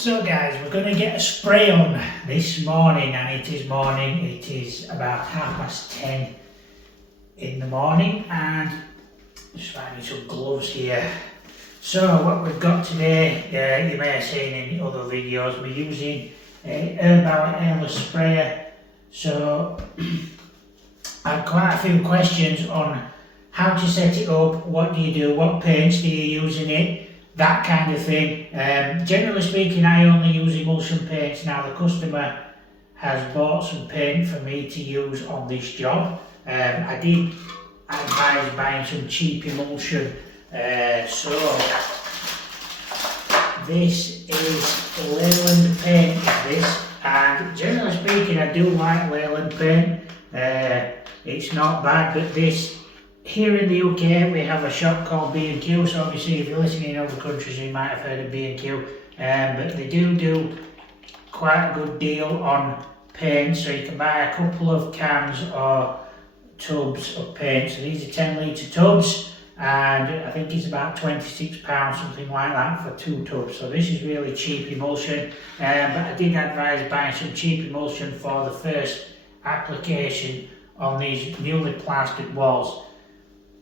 So guys, we're going to get a spray on this morning, and it is about 10:30 in the morning, and just finding some gloves here. So what we've got today, you may have seen in other videos, we're using a Erbuaer airless sprayer. So I have quite a few questions on how to set it up, what do you do, what paints do you use in it, that kind of thing. Generally speaking, I only use emulsion paints. Now the customer has bought some paint for me to use on this job. I did advise buying some cheap emulsion. So this is Leyland paint, and generally speaking I do like Leyland paint. It's not bad, but this here in the UK we have a shop called B&Q, so obviously if you're listening in other countries you might have heard of B&Q, but they do quite a good deal on paint, so you can buy a couple of cans or tubs of paint. So these are 10 litre tubs, and I think it's about £26, something like that, for 2 tubs. So this is really cheap emulsion, but I did advise buying some cheap emulsion for the first application on these newly plastered walls.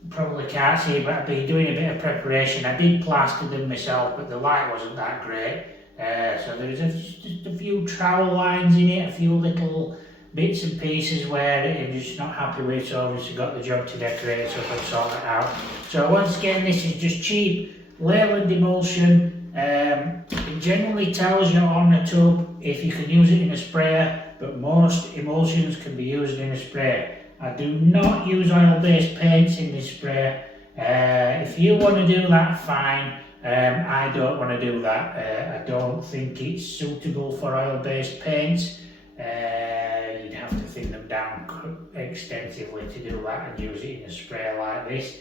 Probably can't see, but I've been doing a bit of preparation. I did plaster them myself, but the light wasn't that great. So there's just a few trowel lines in it, a few little bits and pieces where I'm just not happy with, so obviously got the job to decorate, so I can sort that out. So once again, this is just cheap Leyland emulsion. It generally tells you on the tub if you can use it in a sprayer, but most emulsions can be used in a sprayer. I do not use oil-based paints in this sprayer. If you want to do that, fine. I don't want to do that. I don't think it's suitable for oil-based paints. You'd have to thin them down extensively to do that and use it in a sprayer like this.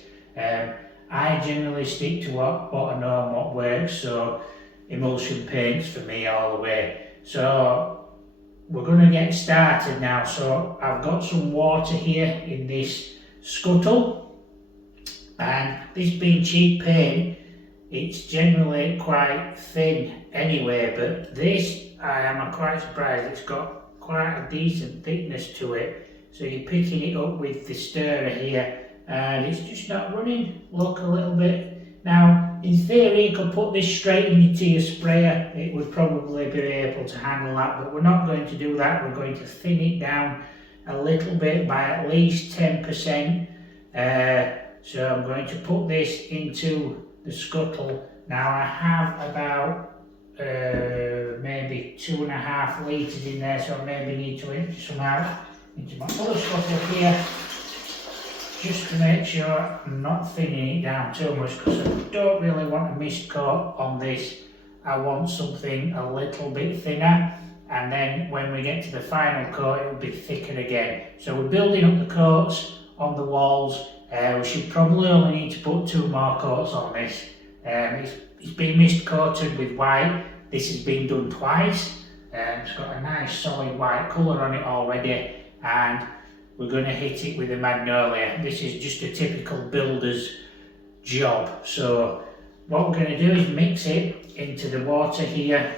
I generally stick to what I know and what works, so emulsion paints for me all the way. So we're going to get started now. So I've got some water here in this scuttle, and this being cheap paint, it's generally quite thin anyway, but this, I am quite surprised, it's got quite a decent thickness to it. So you're picking it up with the stirrer here, and it's just not running. Look, a little bit. Now, in theory, you could put this straight into your sprayer. It would probably be able to handle that, but we're not going to do that. We're going to thin it down a little bit by at least 10%. So I'm going to put this into the scuttle. Now I have about maybe 2.5 litres in there, so I maybe need to empty some out into my other scuttle here, just to make sure I'm not thinning it down too much, because I don't really want a mist coat on this. I want something a little bit thinner, and then when we get to the final coat it will be thicker again. So we're building up the coats on the walls. We should probably only need to put 2 more coats on this. It's been mist coated with white. This has been done twice. It's got a nice solid white colour on it already, and we're going to hit it with a magnolia. This is just a typical builder's job. So what we're going to do is mix it into the water here.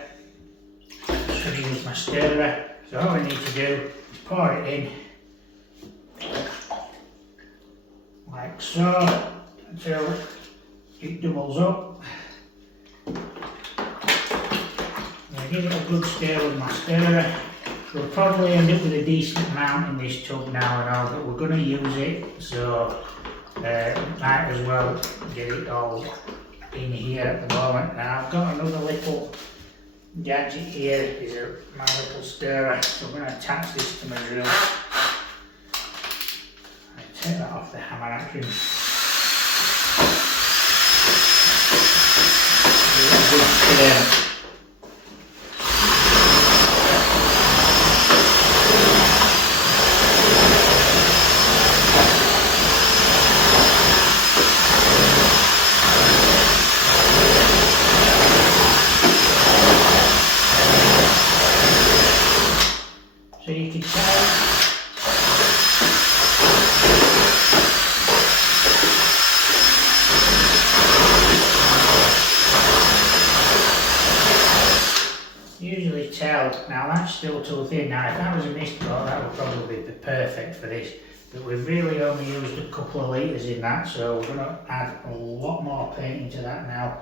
I'm just going to use my stirrer. So all we need to do is pour it in, like so, until it doubles up. I'm going to give it a good stir with my stirrer. We'll probably end up with a decent amount in this tub now and all, but we're going to use it, so might as well get it all in here at the moment. Now I've got another little gadget here, is my little stirrer, so I'm going to attach this to my drill. I take that off the hammer action. Give it a good stir. So you can tell well. Now that's still too thin. Now if that was a mist coat, that would probably be perfect for this. But we've really only used a couple of litres in that, so we're going to add a lot more paint into that now.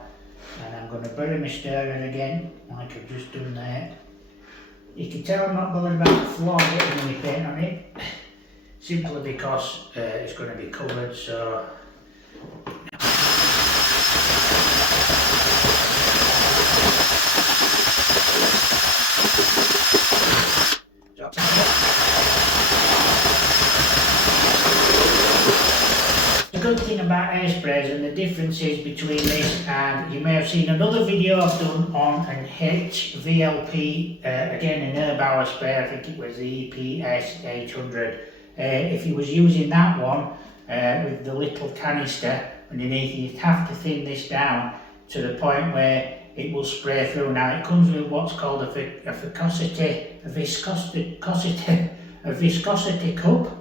And I'm going to bury my stirrer again, like I've just done there. You can tell I'm not bothered about the floor getting any paint on it, simply because it's going to be covered, so. The good thing about airsprays and the differences between this, and you may have seen another video I've done on an HVLP, again an Erbuaer spray, I think it was the EPS 800. If you was using that one with the little canister underneath, you'd have to thin this down to the point where it will spray through. Now it comes with what's called a viscosity cup,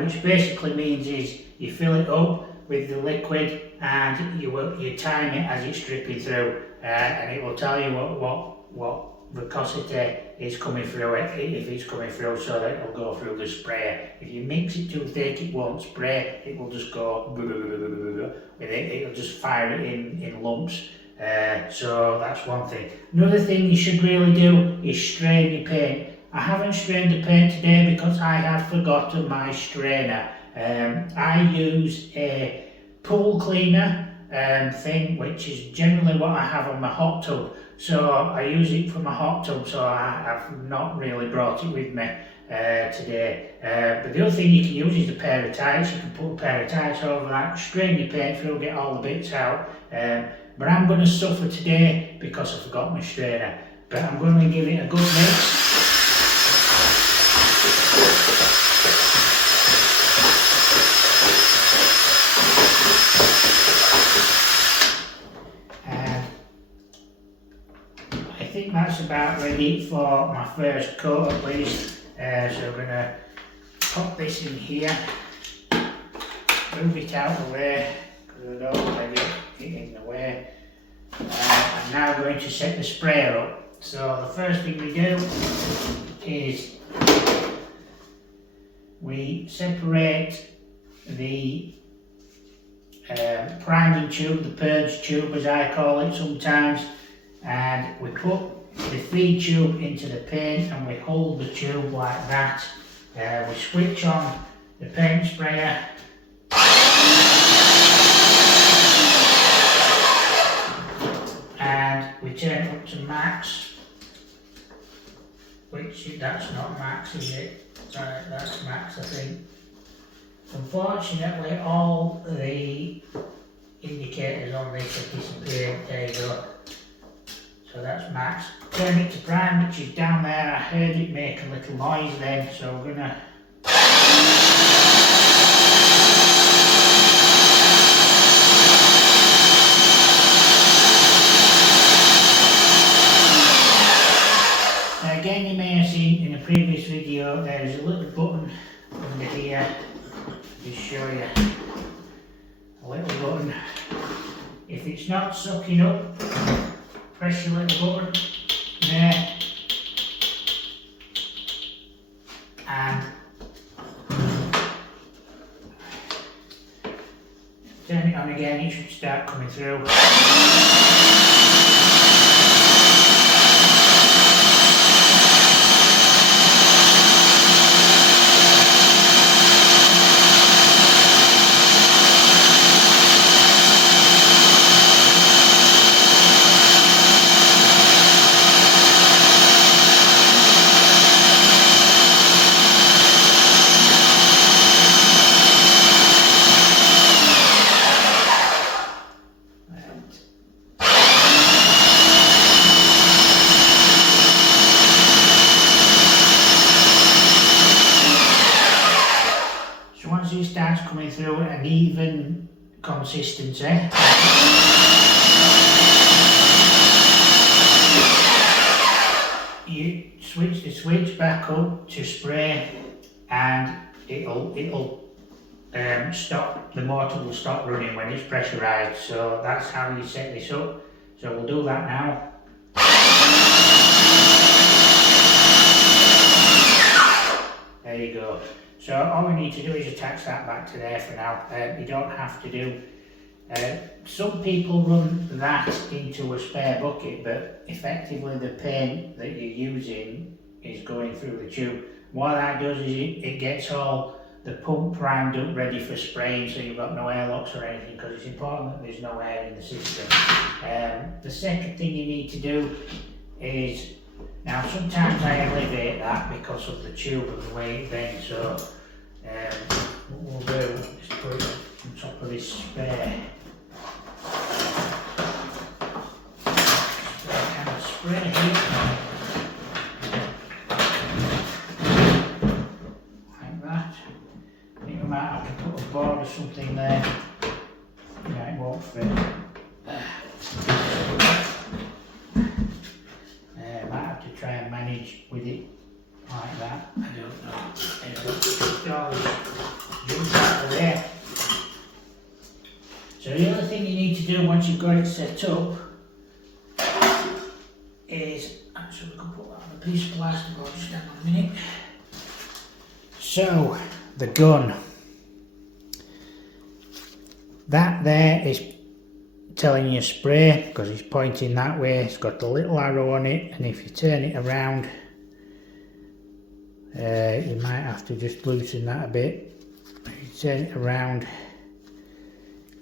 which basically means is you fill it up with the liquid and you time it as it's dripping through, and it will tell you what viscosity is coming through it, if it's coming through, so that it will go through the sprayer. If you mix it too thick, it won't spray, it will just go with it, it'll just fire it in lumps. So that's one thing. Another thing you should really do is strain your paint. I haven't strained the paint today because I have forgotten my strainer. I use a pool cleaner thing, which is generally what I have on my hot tub. So I use it for my hot tub, so I've not really brought it with me today. But the other thing you can use is a pair of tights. You can put a pair of tights over that, strain your paint through, get all the bits out. But I'm going to suffer today because I forgot my strainer. But I'm going to give it a good mix. I think that's about ready for my first coat at least. So I'm going to pop this in here, move it out of the way because I don't want it in the way. I'm now going to set the sprayer up. So the first thing we do is we separate the priming tube, the purge tube as I call it sometimes, and we put the feed tube into the paint and we hold the tube like that. We switch on the paint sprayer and we turn it up to max, which that's not max, is it? Right, that's max I think. Unfortunately all the indicators on this have disappeared. There you go. So that's max. Turn it to prime, which is down there. I heard it make a little noise then, so we're gonna now again, you may have seen in a previous video there's a little button under here. Just show you a little button. If it's not sucking up, press your little button there and turn it on again, it should start coming through. It starts coming through at an even consistency, you switch the switch back up to spray and it'll stop, the motor will stop running when it's pressurised. So that's how you set this up. So we'll do that now. There you go. So all we need to do is attach that back to there for now. You don't have to do. Some people run that into a spare bucket, but effectively the paint that you're using is going through the tube. What that does is it gets all the pump primed up ready for spraying, so you've got no airlocks or anything, because it's important that there's no air in the system. The second thing you need to do is, now sometimes I elevate that because of the tube and the way it bends, so what we'll do is put it on top of this spray. Spray heat. Like that. I think I might have to put a board or something there. Yeah, it won't fit. Might have to try and manage with it like that. I don't know. Anyway, just always jump out of there. So the other thing you need to do once you've got it set up is, actually we can put that on a piece of plastic, or just hang on a minute. So, the gun. That there is telling you spray, because it's pointing that way. It's got the little arrow on it, and if you turn it around, you might have to just loosen that a bit. If you turn it around,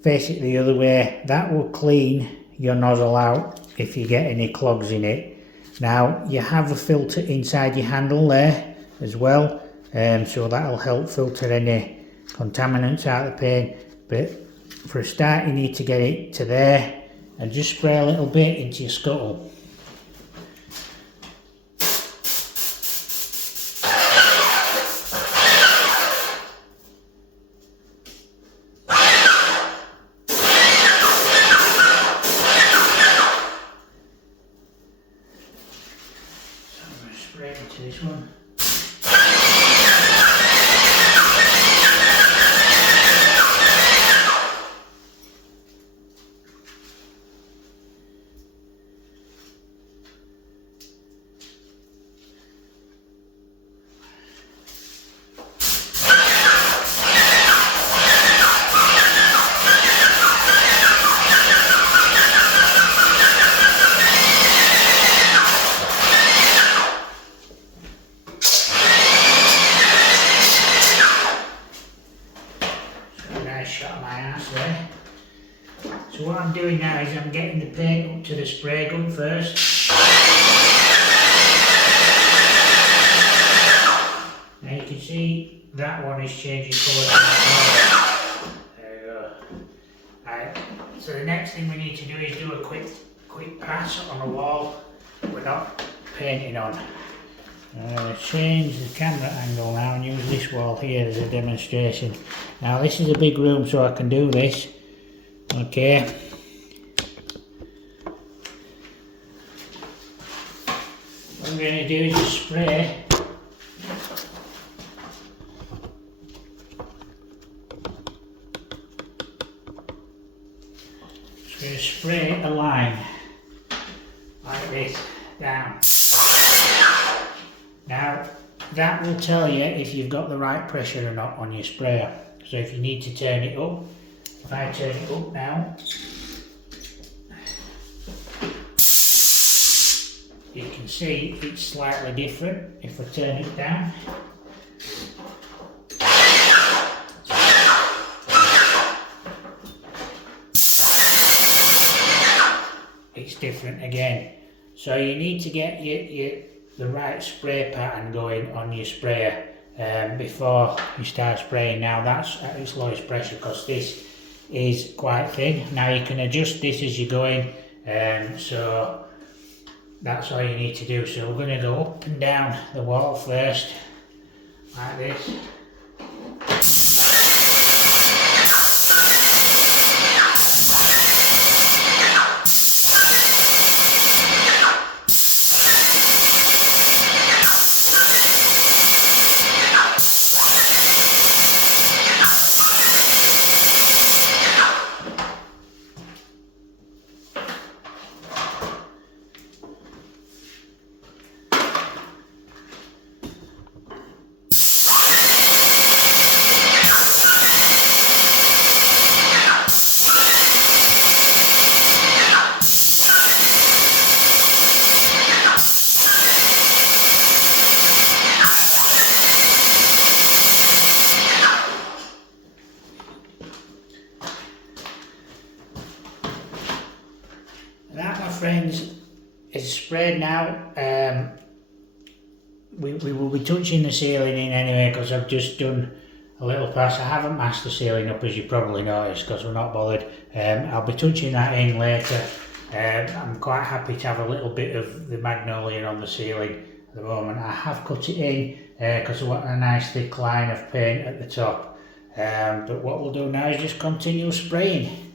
face it the other way, that will clean your nozzle out if you get any clogs in it. Now you have a filter inside your handle there as well, so that'll help filter any contaminants out of the paint, but for a start you need to get it to there and just spray a little bit into your scuttle. Spray into this one. So what I'm doing now is I'm getting the paint up to the spray gun first. Now you can see that one is changing colour. There you go. Right. So the next thing we need to do is do a quick pass on the wall. We're not painting on. I'm going to change the camera angle now and use this wall here as a demonstration. Now this is a big room, so I can do this. Okay. What I'm going to do is just spray. Just going to spray a line like this down. Now that will tell you if you've got the right pressure or not on your sprayer. So if you need to turn it up, if I turn it up now, you can see it's slightly different. If I turn it down, it's different again. So you need to get the right spray pattern going on your sprayer before you start spraying. Now that's at its lowest pressure because this is quite thin. Now you can adjust this as you're going, so that's all you need to do. So we're going to go up and down the wall first, like this. friends, is sprayed now. We will be touching the ceiling in anyway because I've just done a little pass. I haven't masked the ceiling up, as you probably noticed, because we're not bothered. I'll be touching that in later. I'm quite happy to have a little bit of the magnolia on the ceiling at the moment. I have cut it in because I want a nice thick line of paint at the top. But what we'll do now is just continue spraying.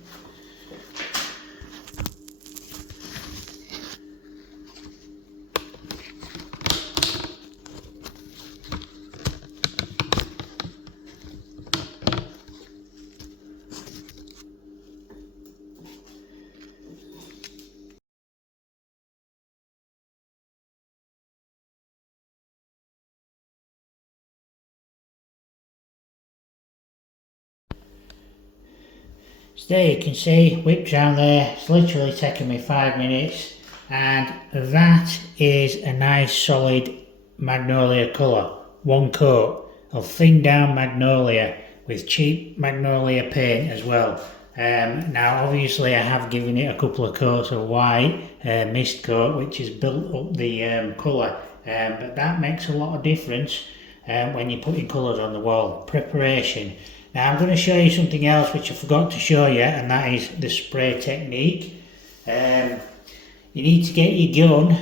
So there you can see, whipped round there, it's literally taken me 5 minutes, and that is a nice solid magnolia colour. One coat of thin down magnolia with cheap magnolia paint as well. Now obviously I have given it a couple of coats of white mist coat, which has built up the colour, but that makes a lot of difference when you're putting colours on the wall. Preparation. Now I'm going to show you something else which I forgot to show you, and that is the spray technique. You need to get your gun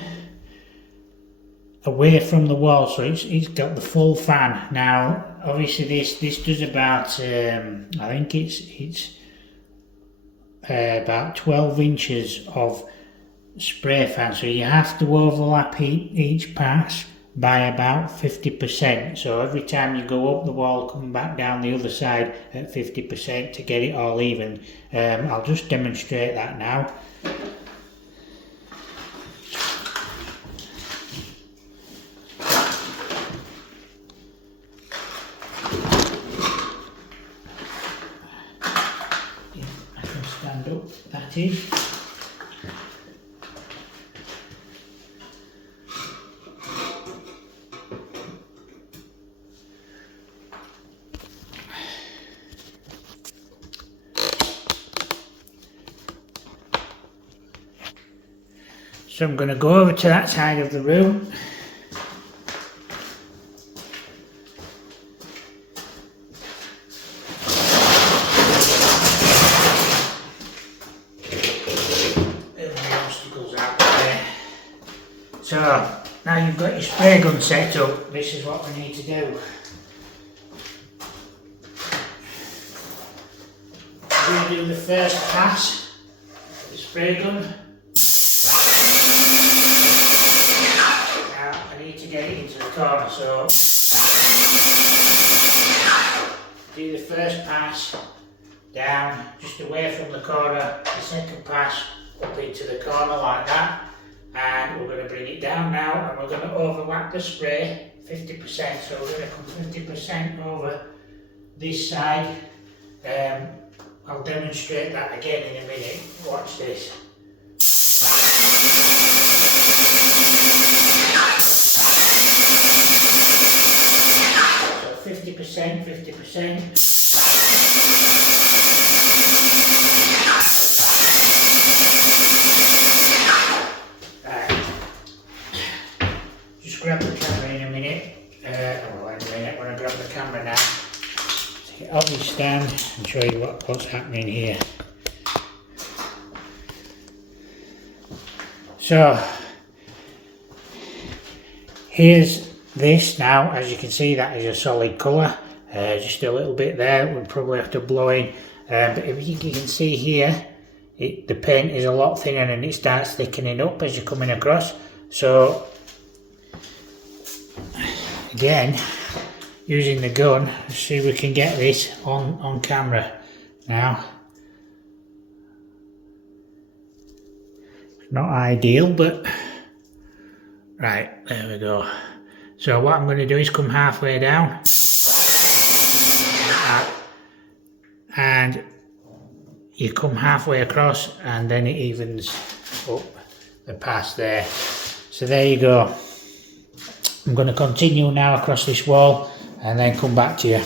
away from the wall so it's got the full fan. Now obviously this does about I think it's about 12 inches of spray fan, so you have to overlap each pass by about 50%. So every time you go up the wall, come back down the other side at 50% to get it all even. I'll just demonstrate that now. I can stand up, that is. So I'm going to go over to that side of the room. Move the obstacles out there. So now you've got your spray gun set up, this is what we need to do. We're going to do the first pass with the spray gun. To get it into the corner, so do the first pass down just away from the corner, the second pass up into the corner like that, and we're going to bring it down now and we're going to overlap the spray 50%, so we're going to come 50% over this side. I'll demonstrate that again in a minute, watch this. 50%, 50%. Just grab the camera in a minute. In a minute when I grab the camera now. Take it off your stand and show you what's happening here. So, here's this now. As you can see, that is a solid colour, just a little bit there, we'll probably have to blow in, but if you can see here, the paint is a lot thinner and it starts thickening up as you're coming across. So again, using the gun, let's see if we can get this on camera now. Not ideal, but right, there we go. So what I'm going to do is come halfway down and you come halfway across and then it evens up the pass there. So there you go. I'm going to continue now across this wall and then come back to you.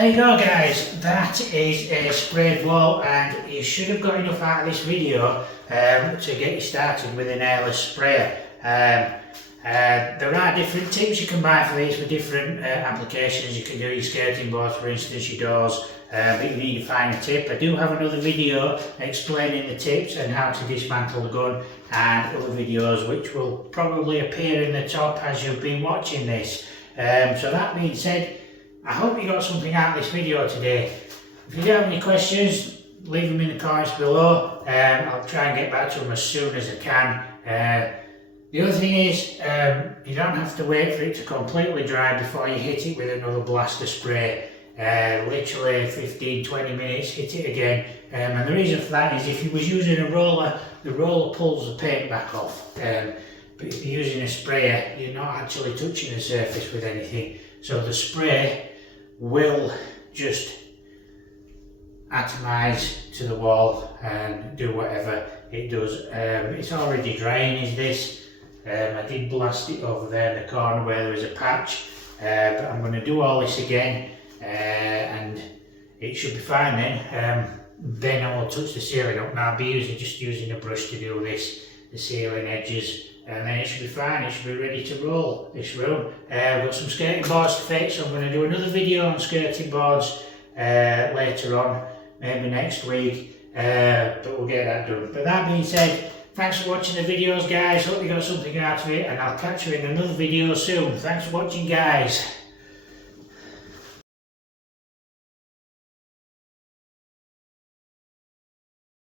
There you go guys, that is a sprayed wall, and you should have got enough out of this video to get you started with an airless sprayer. There are different tips you can buy for these for different applications. You can do your skirting boards, for instance, your doors, but you need to find a tip. I do have another video explaining the tips and how to dismantle the gun, and other videos which will probably appear in the top as you've been watching this. So that being said, I hope you got something out of this video today. If you do have any questions, leave them in the comments below. I'll try and get back to them as soon as I can. The other thing is, you don't have to wait for it to completely dry before you hit it with another blast of spray. Literally 15-20 minutes, hit it again. And the reason for that is if you was using a roller, the roller pulls the paint back off. But if you're using a sprayer, you're not actually touching the surface with anything. So the spray will just atomise to the wall and do whatever it does. It's already drying, is this. I did blast it over there in the corner where there was a patch, but I'm going to do all this again, and it should be fine then. Then I will touch the ceiling up. Now I'll be just using a brush to do this, the ceiling edges, and then it should be fine. It should be ready to roll, this room. I've got some skirting boards to fix, so I'm going to do another video on skirting boards later on, maybe next week, but we'll get that done. But that being said, thanks for watching the videos guys, hope you got something out of it, and I'll catch you in another video soon. Thanks for watching guys.